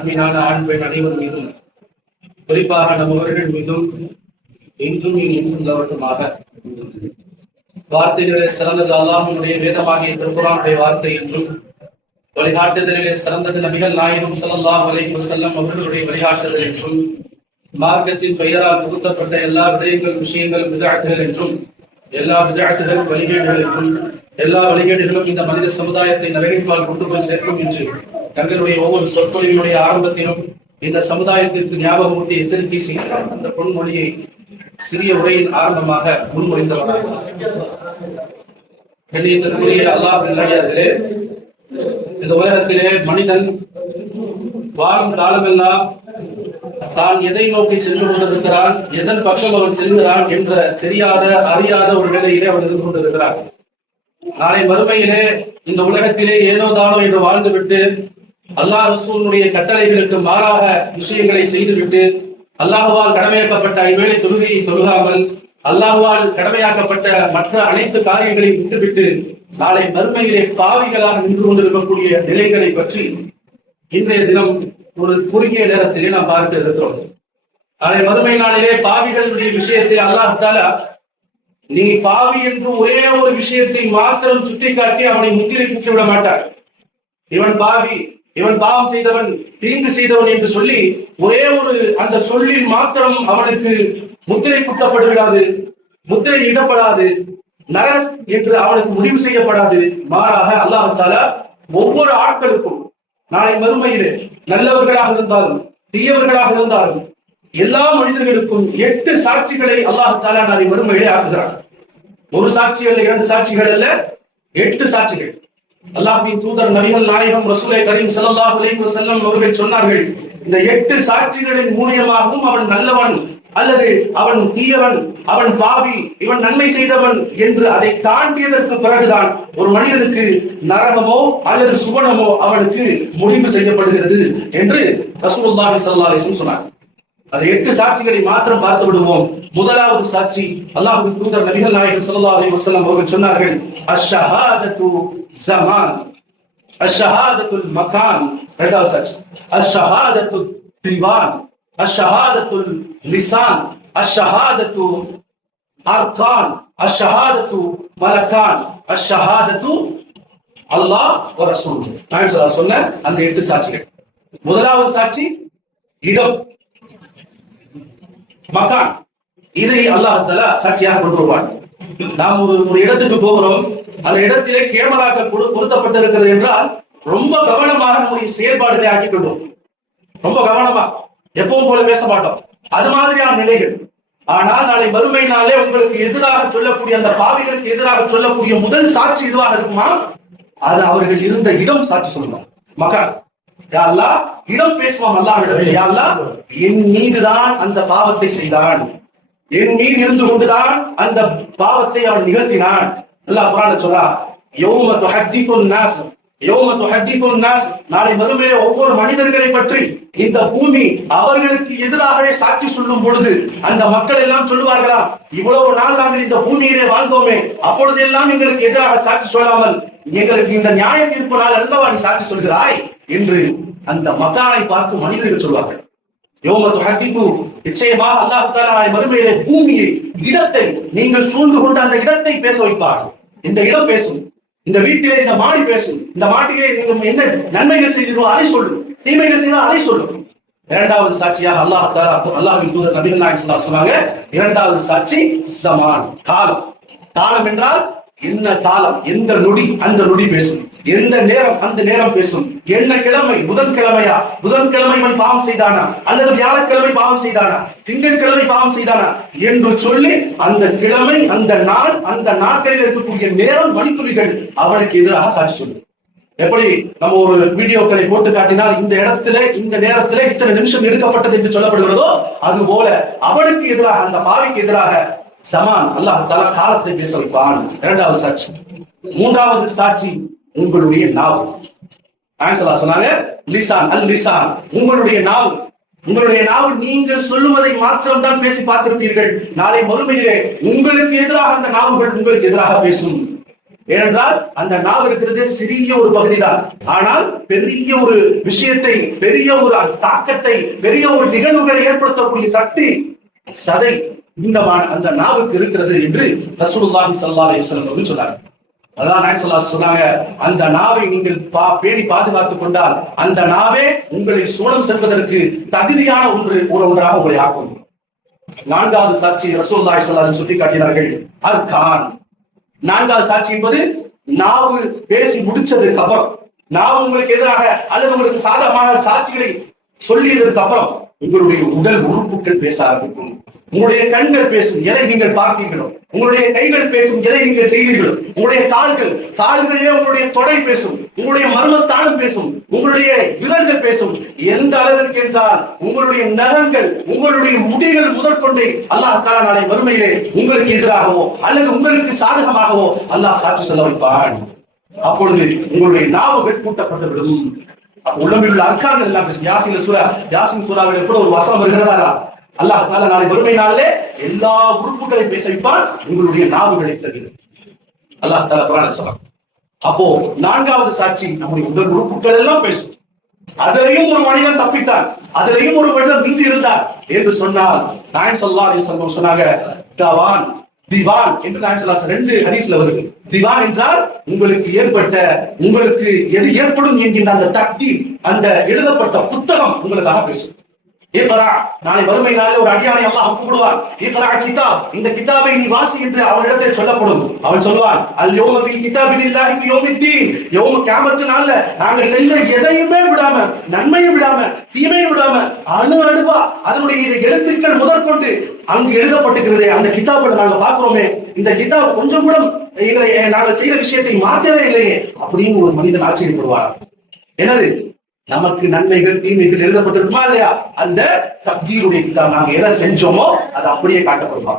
மீனான ஆண்கள் அனைவர் மீதும் குறிப்பாக நம்மவர்கள் மீதும் இன்றும் இன்றும் கவனமாக வார்த்தைகளிலே சிறந்தது அல்லாஹனுடைய வேதமாகிய திருக்குறானுடைய வார்த்தை என்றும் வழிகாட்டுதலிலே சிறந்தது நபிகள் நாயகம் ஸல்லல்லாஹு அலைஹி செல்லம் அவர்களுடைய வழிகாட்டுதல் என்றும் மார்க்கத்தின் பெயரால் புகுத்தப்பட்ட எல்லா விடயங்கள் விஷயங்கள் விதாட்டுகள் என்றும் எல்லா விதாட்டுகளும் வழிகேடுகள் என்றும் எல்லா வழிகேடுகளும் இந்த மனித சமுதாயத்தை நரகிப்பால் கொண்டு போய் சேர்க்கும் என்று தங்களுடைய ஒவ்வொரு சொற்பொழிவினுடைய ஆரம்பத்திலும் இந்த சமுதாயத்திற்கு ஞாபகமூட்டி எச்சரிக்கை செய்கிறார். அந்த பொன்மொழியை சிறிய உரையின் ஆரம்பமாக முன்மொழிந்தவர் கண்ணியத்திற்குரிய அல்லாஹ் நல்லடியார்களே இந்த உலகத்திலே மனிதன் வாழும் காலமெல்லாம் தான் எதை நோக்கி சென்று கொண்டிருக்கிறான் எதன் பக்கம் அவன் செல்கிறான் என்ற தெரியாத அறியாத ஒரு நிலையிலே அவன் இருந்து கொண்டிருக்கிறான். நாளை மறுமையிலே இந்த உலகத்திலே ஏனோ தானோ என்று வாழ்ந்துவிட்டு அல்லாஹ் ரசூலுடைய கட்டளைகளுக்கு மாறாக விஷயங்களை செய்துவிட்டு அல்லாஹுவால் கடமையாக்கப்பட்ட ஐவேளை தொழுகையை தொழுகாமல் அல்லாஹுவால் கடமையாக்கப்பட்ட மற்ற அனைத்து காரியங்களையும் விட்டுவிட்டு நாளை மறுமையிலே பாவிகளாக நின்று கொண்டிருக்கக்கூடிய நிலைகளை பற்றி இன்றைய தினம் ஒரு குறுகிய நேரத்திலே நாம் பார்த்து இருக்கிறோம். நாளை மறுமை நாளிலே பாவிகளுடைய விஷயத்தை அல்லாஹ் தாலா நீ பாவி என்று ஒரே ஒரு விஷயத்தை மாத்திரம் சுட்டிக்காட்டி அவனை முத்திரை குத்தி விட மாட்டார் இவன் பாவி இவன் பாவம் செய்தவன் தீங்கு செய்தவன் என்று சொல்லி ஒரே ஒரு அந்த சொல்லில் மாத்திரம் அவனுக்கு முத்திரை குத்தப்பட்டு விடாது முத்திரை இடப்படாது நர என்று அவனுக்கு முடிவு செய்யப்படாது. மாறாக அல்லாஹால ஒவ்வொரு ஆட்களுக்கும் நாளை மறுமையிலே நல்லவர்களாக இருந்தாலும் தீயவர்களாக இருந்தாலும் எல்லா மனிதர்களுக்கும் எட்டு சாட்சிகளை அல்லாஹால நாளை மறுமையிலே ஆக்குகிறான். ஒரு சாட்சி அல்ல இரண்டு சாட்சிகள் அல்ல எட்டு சாட்சிகள். அல்லாஹின் தூதர் நபிகள் நாயகம் ரசூலை கரீம் ஸல்லல்லாஹு அலைஹி வஸல்லம் அவர்கள் சொன்னார்கள் இந்த எட்டு சாட்சிகளின் மூலியமாகவும் அவன் நல்லவன் அல்லது அவன் தீயவன் அவன் பாவி இவன் நன்மை செய்தவன் என்று அதை தாண்டியதற்கு பிறகுதான் ஒரு மனிதனுக்கு நரகமோ அல்லது சுவனமோ அவனுக்கு முடிவு செய்யப்படுகிறது என்று ரசூலுல்லாஹி ஸல்லல்லாஹு அலைஹி வஸல்லம் சொன்னார் அந்த எட்டு சாட்சிகளை மாத்திரம் பார்த்து விடுவோம். முதலாவது சாட்சி அல்லாஹுவின் தூதர் நபிகள் நாயகம் சல்லா அலி வசலம் அவர்கள் சொன்னார்கள் அஷ்ஷஹாதத்து ஜமான் அஷ்ஷஹாதத்துல் மகான். இரண்டாவது சாட்சி அஷஹாதத்து திவான் அஷஹாதத்துல் லிசான் அஷஹாதத்து அர்கான் அஷ்ஷஹாதத்து மலக்கான் அஷஹாதத்து அல்லாஹ் ஒரு நான் சொன்ன அந்த எட்டு சாட்சிகள். முதலாவது சாட்சி இடம். மகான். இதை அல்லாஹால சாட்சியாக கொண்டு வருவான். நாம் ஒரு ஒரு இடத்துக்கு போகிறோம். அந்த இடத்திலே கேமராக்கள் பொரு- பொருத்தப்பட்டிருக்கிறது என்றால் ரொம்ப கவனமாக நம்முடைய செயல்பாடுகளை ஆக்கிக் கொள்வோம். ரொம்ப கவனமா. எப்பவும் போல பேச மாட்டோம். அது மாதிரியான நிலைகள். ஆனால் நாளை வறுமை நாளே உங்களுக்கு எதிராக சொல்லக்கூடிய அந்த பாவிகளுக்கு எதிராக சொல்லக்கூடிய முதல் சாட்சி இதுவாக இருக்குமா? அது அவர்கள் இருந்த இடம் சாட்சி சொல்லணும் மகான். யாரெல்லாம் இடம் பேசுவான் அல்லாஹ்விடத்தில். யாரெல்லாம் என் மீதுதான் அந்த பாவத்தை செய்தான். என் மீது இருந்து கொண்டுதான் அந்த பாவத்தை அவன் நிகழ்த்தினான். அல்லாஹ் குரான சொல்றா யௌம துஹத்திஃபுன் நாஸ் யௌம துஹத்திஃபுன் நாஸ் நாளை மறுமையிலே ஒவ்வொரு மனிதர்களை பற்றி இந்த பூமி அவர்களுக்கு எதிராகவே சாட்சி சொல்லும் பொழுது அந்த மக்கள் எல்லாம் சொல்லுவார்களா இவ்வளவு நாள் நாங்கள் இந்த பூமியிலே வாழ்ந்தோமே அப்பொழுதெல்லாம் எங்களுக்கு எதிராக சாட்சி சொல்லாமல் எங்களுக்கு இந்த நியாய தீர்ப்பு நாள் அல்லவா நீ சாட்சி சொல்கிறாய்? என்று அந்த மக்கானை பார்த்து மனிதர்கள் சொல்வார்கள். யோம துஹத்திபு நிச்சயமாக அல்லாஹ் தஆலா மறுமையிலே பூமியை இடத்தை நீங்கள் சூழ்ந்து கொண்ட அந்த இடத்தை பேச வைப்பார் இந்த இடம் பேசும் இந்த வீட்டிலே இந்த மாடி பேசும் இந்த மாட்டிலே நீங்க என்ன நன்மைகள் செய்தீர்களோ அதை சொல்லும் தீமைகள் செய்தோ அதை சொல்லும் இரண்டாவது சாட்சியாக அல்லாஹ் தஆலா அல்லாஹ்வின் தூதர் நபிகள் நாயகம் சொன்னாங்க இரண்டாவது சாட்சி சமான் காலம். காலம் என்றால் என்ன காலம்? எந்த நொடி? அந்த நொடி பேசும். எந்த நேரம் அந்த நேரம் பேசும்? என்ன கிழமை? புதன்கிழமையா புதன்கிழமை இவன் பாவம் செய்தானா? அல்லது வியாழக்கிழமை பாவம் செய்தானா? திங்கட்கிழமை பாவம் செய்தானா? என்று சொல்லி அந்த கிழமை அந்த நாள் அந்த நாட்களில் இருக்கக்கூடிய நேரம் மணித்துளிகள் அவனுக்கு எதிராக சாட்சி சொல்லு. எப்படி? நம்ம ஒரு வீடியோக்களை போட்டு காட்டினால் இந்த இடத்துல இந்த நேரத்துல இத்தனை நிமிஷம் எடுக்கப்பட்டது என்று சொல்லப்படுகிறதோ அது போல அவனுக்கு எதிராக அந்த பாவிக்கு எதிராக சமான் அல்லாஹ் காலத்தை பேச வைப்பான். இரண்டாவது சாட்சி. மூன்றாவது சாட்சி உங்களுடைய நாவு. ஆன்சலா சொன்னாங்க லிசான் அல் லிசான் உங்களுடைய நாவு. உங்களுடைய நாவு நீங்கள் சொல்லுவதை மாத்திரம் தான் பேசி பார்த்திருப்பீர்கள். நாளை மறுமையிலே உங்களுக்கு எதிராக அந்த நாவுகள் உங்களுக்கு எதிராக பேசும். ஏனென்றால் அந்த நாவு இருக்கிறது சிறிய ஒரு பகுதி தான் ஆனால் பெரிய ஒரு விஷயத்தை பெரிய ஒரு தாக்கத்தை பெரிய ஒரு நிகழ்வுகளை ஏற்படுத்தக்கூடிய சக்தி சதை இந்த அந்த நாவுக்கு இருக்கிறது என்று ரசூலுல்லாஹி ஸல்லல்லாஹு அலைஹி வஸல்லம் சொன்னார் அதான் நாயகம் சொன்னாங்க அந்த நாவை நீங்கள் பா பேணி பாதுகாத்துக் கொண்டால் அந்த நாவே உங்களை சூழம் செல்வதற்கு தகுதியான ஒன்று ஒரு ஒன்றாக உங்களை ஆக்கும். நான்காவது சாட்சி ரசூலுல்லாஹி ஸல்லல்லாஹு சுட்டி காட்டினார்கள் அல் கான் நான்காவது சாட்சி என்பது நாவு பேசி முடிச்சதுக்கு அப்புறம் நாவு உங்களுக்கு எதிராக அல்லது உங்களுக்கு சாதகமான சாட்சிகளை சொல்லியதற்கு அப்புறம் உங்களுடைய உடல் உறுப்புகள் பேச ஆரம்பிக்கும். உங்களுடைய கண்கள் பேசும் எதை நீங்கள் பார்த்தீர்களோ உங்களுடைய கைகள் பேசும் எதை நீங்கள் செய்தீர்களோ உங்களுடைய கால்கள் கால்களிலே உங்களுடைய தொடை பேசும் உங்களுடைய மர்மஸ்தானம் பேசும் உங்களுடைய விரல்கள் பேசும் எந்த அளவிற்கு என்றால் உங்களுடைய நகங்கள் உங்களுடைய முடிகள் முதற்கொண்டு அல்லாஹ் தாலா நாளை வறுமையிலே உங்களுக்கு எதிராகவோ அல்லது உங்களுக்கு சாதகமாகவோ அல்லாஹ் சாட்சி செல்ல வைப்பான் அப்பொழுது உங்களுடைய நாவுகள் கூட்டப்பட்டுவிடும் உள்ளமில் உள்ள அர்க்கான்கள் எல்லாம் பேசும். யாசின் சூரா யாசின் சூறாவில் கூட ஒரு வசனம் வருகிறதாரா அல்லாஹ் தால நாளை வறுமை நாளிலே எல்லா உறுப்புகளை பேச வைப்பான் உங்களுடைய நாவுகளை தவிர அல்லாஹ் தால குரான சொல்றான் அப்போ நான்காவது சாட்சி நம்முடைய உடல் உறுப்புகள் எல்லாம் பேசும். அதிலையும் ஒரு மனிதன் தப்பித்தான். அதிலையும் ஒரு மனிதன் மிஞ்சி இருந்தார் என்று சொன்னால் நான் சொல்லா சொன்னாங்க தவான் திவான் என்று நாயன் சொல்லா ரெண்டு ஹதீஸ்ல வருது. திவான் என்றால் உங்களுக்கு ஏற்பட்ட உங்களுக்கு எது ஏற்படும் என்கின்ற அந்த தக்தி அந்த எழுதப்பட்ட புத்தகம் உங்களுக்காக பேசும். நாளை வறுமை நாளில் ஒரு அடியானை அல்லாஹ் கூப்பிடுவான் இக்ரா கிதாப். இந்த கிதாபை நீ வாசி என்று அவனிடத்தில் சொல்லப்படும். அவன் சொல்வான் அல் யோம ஃபில் கிதாபில் இல்லாஹி ஃபி யௌமித்தீன். யோம கியாமத்து நாள்ல நாங்க செஞ்ச எதையுமே விடாம நன்மையும் விடாம தீமையும் விடாம அணு அணுவா அதனுடைய எழுத்துக்கள் முதற்கொண்டு அங்கு எழுதப்பட்டிருக்கிறது. அந்த கிதாபை நாங்க பாக்குறோமே இந்த கிதாப் கொஞ்சம் கூட எங்களை நாங்கள் செய்த விஷயத்தை மாற்றவே இல்லையே அப்படின்னு ஒரு மனிதன் ஆச்சரியப்படுவார் என்னது? நமக்கு நன்மைகள் தீமைகள் எழுதப்பட்டிருக்குமா இல்லையா? அந்த தப்தீருடைய கிதாப் நாங்க எதை செஞ்சோமோ அது அப்படியே காட்டப்படுமா?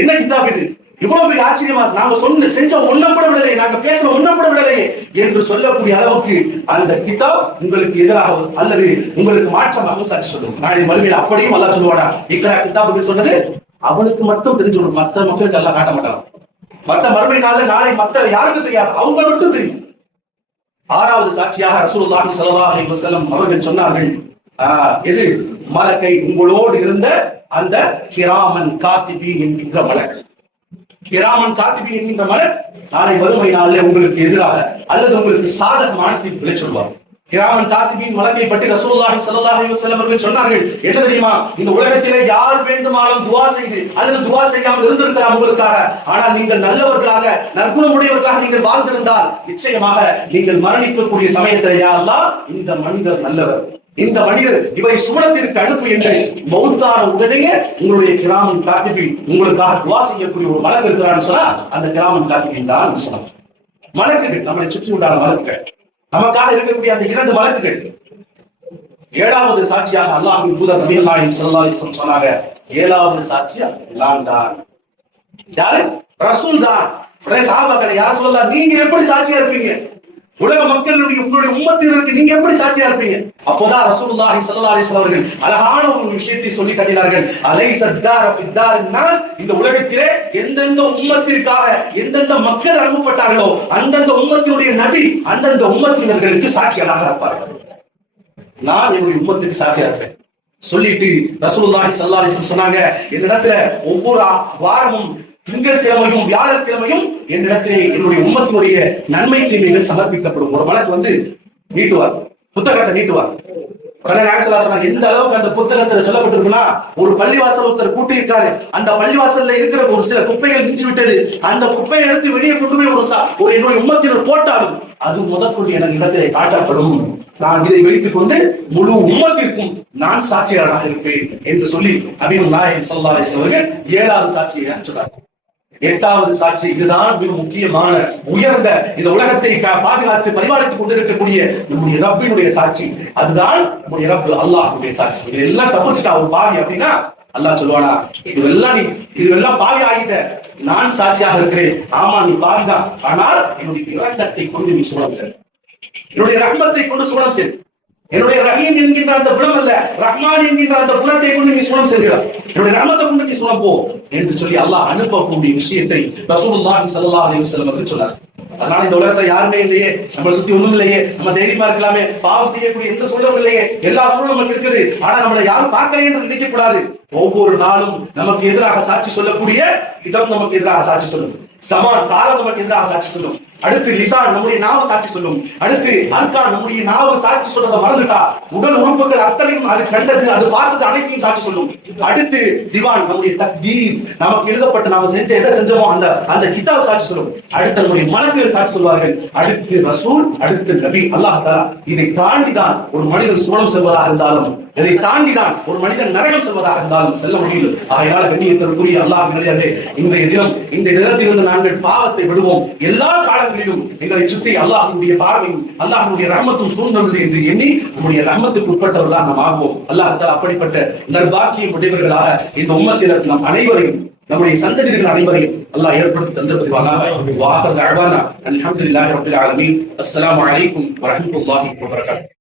என்ன கிதாப் இது? இவ்வளவு பெரிய ஆச்சரியமா நாங்க சொன்ன செஞ்ச ஒன்னும் விடலையே. நாங்க பேசுற ஒன்னும் விடலையே என்று சொல்லக்கூடிய அளவுக்கு அந்த கிதாப் உங்களுக்கு எதிராக அல்லது உங்களுக்கு மாற்றமாக சாட்சி சொல்லும். நாளை மறுமையில் அப்படியும் அல்லா சொல்லுவாடா இக்கரா கிதாப் சொன்னது அவனுக்கு மட்டும் தெரிஞ்சு மத்த மக்களுக்கு எல்லாம் காட்ட மாட்டான். மத்த மறுமை நாள்ல நாளை மற்ற யாருக்கும் தெரியாது. அவங்க மட்டும் தெரியும். ஆறாவது சாட்சியாக ரசூலுல்லாஹி ஸல்லல்லாஹு அலைஹி வஸல்லம் அவர்கள் சொன்னார்கள் எது? மலக்கை உங்களோடு இருந்த அந்த கிராமன் காத்திபீன் என்கின்ற மலக். கிராமன் காத்திபீன் என்கின்ற மலக் நாளை வறுமை நாளில் உங்களுக்கு எதிராக அல்லது உங்களுக்கு சாதகமான தீர்ப்புகளை சொல்வார். கிராமன் காத்திபின் மலக்கை பற்றி ரசூல்லாஹி ஸல்லல்லாஹு அலைஹி வஸல்லம் அவர்கள் சொன்னார்கள் என்ன தெரியுமா? இந்த உலகத்திலே யார் வேண்டுமானாலும் துஆ செய்து அல்லது துஆ செய்யாமல் இருந்திருக்கலாம் உங்களுக்காக. ஆனால் நீங்கள் நல்லவர்களாக நற்குணமுடையவர்களாக நீங்கள் வாழ்ந்திருந்தால் நிச்சயமாக நீங்கள் மரணிக்கக்கூடிய சமயத்தில் யா அல்லாஹ் இந்த மனிதர் நல்லவர். இந்த மனிதர் இவரை சுமணத்திற்கு அனுப்பு என்று மௌத்தான உடனேயே உங்களுடைய கிராமம் காத்திபின் உங்களுக்காக துவா செய்யக்கூடிய ஒரு மலக்கு இருக்கிறான்னு சொன்னா அந்த கிராமம் காத்திபின் தான் சொன்னார். மலக்குகள் நம்மளை சுற்றி உண்டான மலக்குகள். நமக்காக இருக்கக்கூடிய அந்த இரண்டு வழக்குகள். ஏழாவது சாட்சியாக அல்லாஹின் தூத நபி நாயகம் ஸல்லல்லாஹு சொன்னாங்க ஏழாவது சாட்சியா நான் தான். யாரு? ரசூல் தான். உடனே சாபாக்களை யார சொல்லலாம் நீங்க எப்படி சாட்சியா இருப்பீங்க? உலக மக்களுடைய உங்களுடைய உம்மத்தினருக்கு நீங்க எப்படி சாட்சியா இருப்பீங்க? அப்போதான் ரசூலுல்லாஹி ஸல்லல்லாஹு அலைஹி அவர்கள் அழகான ஒரு விஷயத்தை சொல்லி காட்டினார்கள். அலை தார ஃபித்தார் நாஸ் இந்த உலகத்திலே எந்தெந்த உம்மத்திற்காக எந்தெந்த மக்கள் அனுப்பப்பட்டார்களோ அந்தந்த உம்மத்தினுடைய நபி அந்தந்த உம்மத்தினர்களுக்கு சாட்சியாக இருப்பார்கள். நான் என்னுடைய உம்மத்துக்கு சாட்சியா இருப்பேன். சொல்லிட்டு ரசூலுல்லாஹி ஸல்லல்லாஹு அலைஹி சொன்னாங்க என்னிடத்துல ஒவ்வொரு வாரமும் திங்கட்கிழமையும் வியாழக்கிழமையும் என்னிடத்திலே என்னுடைய உம்மத்தினுடைய நன்மை தீமைகள் சமர்ப்பிக்கப்படும். ஒரு மலக்கு வந்து நீட்டுவார். புத்தகத்தை நீட்டுவார். எந்த அளவுக்கு அந்த புத்தகத்துல சொல்லப்பட்டிருக்குன்னா ஒரு பள்ளிவாசல் ஒருத்தர் கூட்டியிருக்காரு. அந்த பள்ளிவாசல்ல இருக்கிற ஒரு சில குப்பைகள் மிஞ்சி விட்டது. அந்த குப்பையை எடுத்து வெளியே கொண்டு போய் ஒரு சா- ஒரு என்னுடைய உம்மத்தினர் போட்டாலும் அது முதற்கொண்டு எனக்கு இடத்திலே காட்டப்படும். நான் இதை வைத்துக் கொண்டு முழு உம்மத்திற்கும் நான் சாட்சியாளராக இருப்பேன் என்று சொல்லி அபின் நாயகம் சல்லா அவர்கள் ஏழாவது சாட்சியை சொன்னார் எட்டாவது சாட்சி இதுதான் மிக முக்கியமான உயர்ந்த இந்த உலகத்தை பாதுகாத்து பரிபாலித்துக் கொண்டிருக்கக்கூடிய நம்முடைய ரப்பினுடைய சாட்சி. அதுதான் நம்முடைய ரப்பு அல்லாஹுடைய சாட்சி. இது எல்லாம் தப்பிச்சுட்டா ஒரு பாவி அப்படின்னா அல்லாஹ் சொல்லுவானா இதுவெல்லாம் நீ இதுவெல்லாம் பாவி ஆகிட்ட நான் சாட்சியாக இருக்கிறேன். ஆமா நீ பாவிதான். ஆனால் என்னுடைய இரண்டத்தை கொண்டு நீ சுழம் செல். என்னுடைய ரஹ்மத்தை கொண்டு சுழம் செல். என்னுடைய ரஹீம் என்கின்ற அந்த குணம் அல்ல. ரஹ்மான் என்கின்ற அந்த குணத்தை கொண்டு நீ சுணம் செல்கிறார் என்னுடைய ரஹமத்தை கொண்டு நீ சுணம் போ என்று சொல்லி அல்லாஹ் அனுப்பக்கூடிய விஷயத்தை ரசூலுல்லாஹி ஸல்லல்லாஹு அலைஹி வஸல்லம் அவர்கள் சொன்னார் அதனால இந்த உலகத்துல யாருமே இல்லையே. நம்மளை சுத்தி ஒண்ணும் இல்லையே. நம்ம தைரியமா இருக்கலாமே பாவம் செய்யக்கூடிய எந்த சூழலும் இல்லையே. எல்லா சூழலும் நமக்கு இருக்குது. ஆனா நம்மளை யாரும் பார்க்கலையே என்று நினைக்க கூடாது ஒவ்வொரு நாளும் நமக்கு எதிராக சாட்சி சொல்லக்கூடிய இடம் நமக்கு எதிராக சாட்சி சொல்லும். சமான் காலம் நமக்கு எதிராக சாட்சி சொல்லும். அடுத்து லிசான் நம்முடைய நாவு சாட்சி சொல்லும். அடுத்து அல்கான் நம்முடைய நாவு சாட்சி சொல்றத மறந்துட்டா. உடல் உறுப்புகள் அத்தனையும் அது கண்டது அது பார்த்தது அனைத்தையும் சாட்சி சொல்லும். அடுத்து திவான் நம்முடைய தக்தீர். நமக்கு எழுதப்பட்ட நாம செஞ்ச எதை செஞ்சோமோ அந்த அந்த கிதாப் சாட்சி சொல்லும். அடுத்து நம்முடைய மலக்குகள் சாட்சி சொல்வார்கள். அடுத்து ரசூல் அடுத்து நபி. அல்லாஹ் இதை தாண்டி தான் ஒரு மனிதன் சுவனம் செல்வதாக இருந்தாலும் இதை தாண்டி தான் ஒரு மனிதன் நரகம் செல்வதாக இருந்தாலும் செல்ல முடியும். ஆகையால் கண்ணியத்திற்குரிய அல்லாஹ் கிடையாது இன்றைய தினம் இந்த தினத்திலிருந்து நாங்கள் பாவத்தை விடுவோம். எல்லா காலங்களிலும் எங்களை சுற்றி அல்லாஹனுடைய பார்வையும் அல்லாஹனுடைய ரஹமத்தும் சூழ்ந்துள்ளது என்று எண்ணி நம்முடைய ரஹமத்துக்கு உட்பட்டவர்களாக நாம் ஆகுவோம். அல்லாஹ் அப்படிப்பட்ட நற்பாக்கியம் உடையவர்களாக இந்த உம்மத்தினர் நம் அனைவரையும் நம்முடைய சந்ததிகள் அனைவரையும் அல்லாஹ் ஏற்படுத்தி தந்திருப்பாங்க வாஹர் தஅவானா. அல்ஹம்துலில்லாஹி ரப்பில் ஆலமீன். அஸ்ஸலாமு அலைக்கும் வரஹ்மத்துல்லாஹி வபரகாத்துஹு